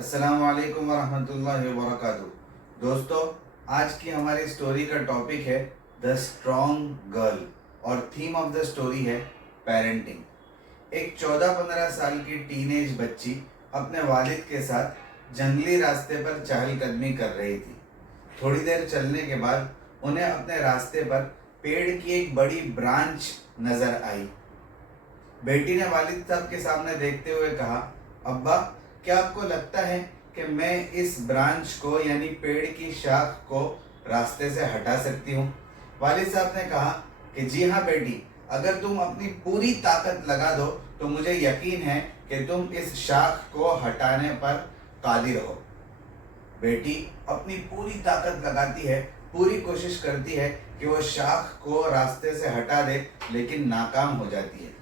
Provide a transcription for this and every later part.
السلام علیکم ورحمۃ اللہ وبرکاتہ۔ دوستو، آج کی ہماری سٹوری کا ٹاپک ہے دا اسٹرانگ گرل اور تھیم آف دا سٹوری ہے پیرنٹنگ۔ ایک 14-15 سال کی ٹین ایج بچی اپنے والد کے ساتھ جنگلی راستے پر چہل قدمی کر رہی تھی۔ تھوڑی دیر چلنے کے بعد انہیں اپنے راستے پر پیڑ کی ایک بڑی برانچ نظر آئی۔ بیٹی نے والد صاحب کے سامنے دیکھتے ہوئے کہا، ابا، کیا آپ کو لگتا ہے کہ میں اس برانچ کو یعنی پیڑ کی شاخ کو راستے سے ہٹا سکتی ہوں؟ والد صاحب نے کہا کہ جی ہاں بیٹی، اگر تم اپنی پوری طاقت لگا دو تو مجھے یقین ہے کہ تم اس شاخ کو ہٹانے پر قادر ہو۔ بیٹی اپنی پوری طاقت لگاتی ہے، پوری کوشش کرتی ہے کہ وہ شاخ کو راستے سے ہٹا دے، لیکن ناکام ہو جاتی ہے۔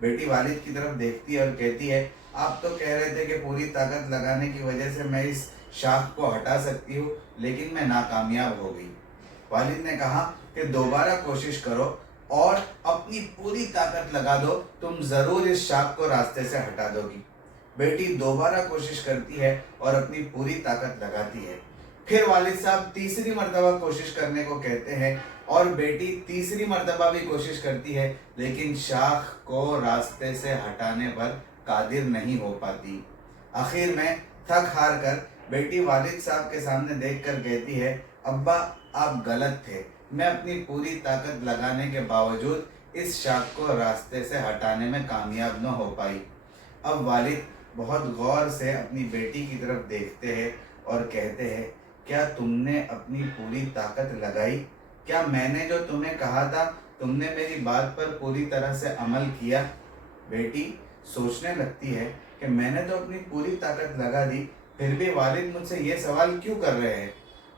بیٹی والد کی طرف دیکھتی ہے اور کہتی ہے، آپ تو کہہ رہے تھے کہ پوری طاقت لگانے کی وجہ سے میں اس شاخ کو ہٹا سکتی ہوں، لیکن میں ناکامیاب ہو گئی۔ والد نے کہا کہ دوبارہ کوشش کرو اور اپنی پوری طاقت لگا دو، تم ضرور اس شاخ کو راستے سے ہٹا دو گی۔ بیٹی دوبارہ کوشش کرتی ہے اور اپنی پوری طاقت لگاتی ہے۔ پھر والد صاحب تیسری مرتبہ کوشش کرنے کو کہتے ہیں اور بیٹی تیسری مرتبہ بھی کوشش کرتی ہے، لیکن شاخ کو راستے سے ہٹانے پر قادر نہیں ہو پاتی۔ آخر میں تھک ہار کر بیٹی والد صاحب کے سامنے دیکھ کر کہتی ہے، ابا، آپ غلط تھے، میں اپنی پوری طاقت لگانے کے باوجود اس شاخ کو راستے سے ہٹانے میں کامیاب نہ ہو پائی۔ اب والد بہت غور سے اپنی بیٹی کی طرف دیکھتے ہیں اور کہتے ہیں، کیا تم نے اپنی پوری طاقت لگائی؟ کیا میں نے جو تمہیں کہا تھا تم نے میری بات پر پوری طرح سے عمل کیا؟ بیٹی سوچنے لگتی ہے کہ میں نے تو اپنی پوری طاقت لگا دی، پھر بھی والد مجھ سے یہ سوال کیوں کر رہے ہیں؟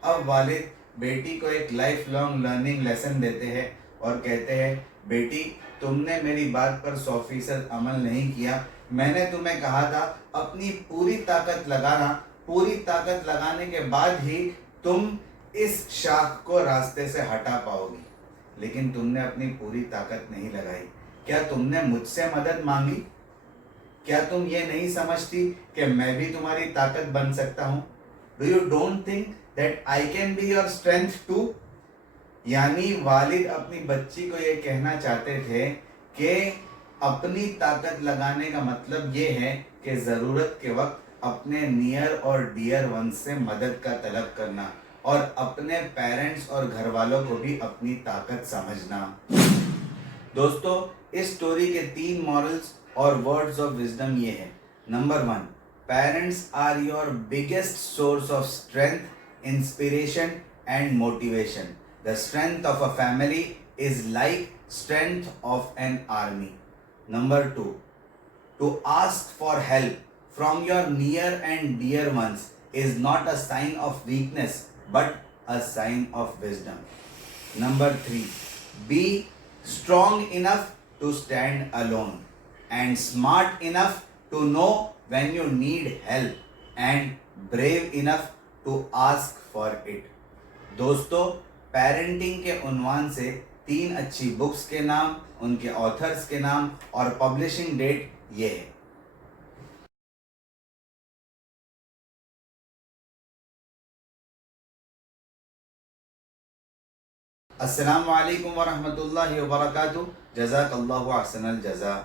اب والد بیٹی کو ایک لائف لانگ لرننگ لیسن دیتے ہیں اور کہتے ہیں، بیٹی، تم نے میری بات پر 100% عمل نہیں کیا۔ میں نے تمہیں کہا تھا اپنی پوری طاقت لگانا، پوری طاقت لگانے کے بعد ہی تم اس شاخ کو راستے سے ہٹا پاؤ گی، لیکن تم نے اپنی پوری طاقت نہیں لگائی۔ کیا تم نے مجھ سے مدد مانگی؟ کیا تم یہ نہیں سمجھتی کہ میں بھی تمہاری طاقت بن سکتا ہوں؟ Do you don't think that I can be your strength too؟ یعنی والد اپنی بچی کو یہ کہنا چاہتے تھے کہ اپنی طاقت لگانے کا مطلب یہ ہے کہ ضرورت کے وقت اپنے نیئر اور ڈیئر ون سے مدد کا طلب کرنا اور اپنے پیرنٹس اور گھر والوں کو بھی اپنی طاقت سمجھنا۔ دوستو، اس سٹوری کے 3 مورلز اور ورڈز آف وزڈم یہ ہے۔ Number 1، parents are your biggest source of strength, inspiration and motivation. The strength of a family is like strength of an army. Number 2, to ask for help from your near and dear ones is not a sign of weakness but a sign of wisdom. Number 3, be strong enough to stand alone and smart enough to know when you need help and brave enough to ask for it. دوستو، parenting کے عنوان سے 3 اچھی books کے نام، ان کے authors کے نام اور پبلشنگ ڈیٹ یہ ہے۔ السلام علیکم ورحمۃ اللہ وبرکاتہ۔ جزاک اللہ احسن الجزا۔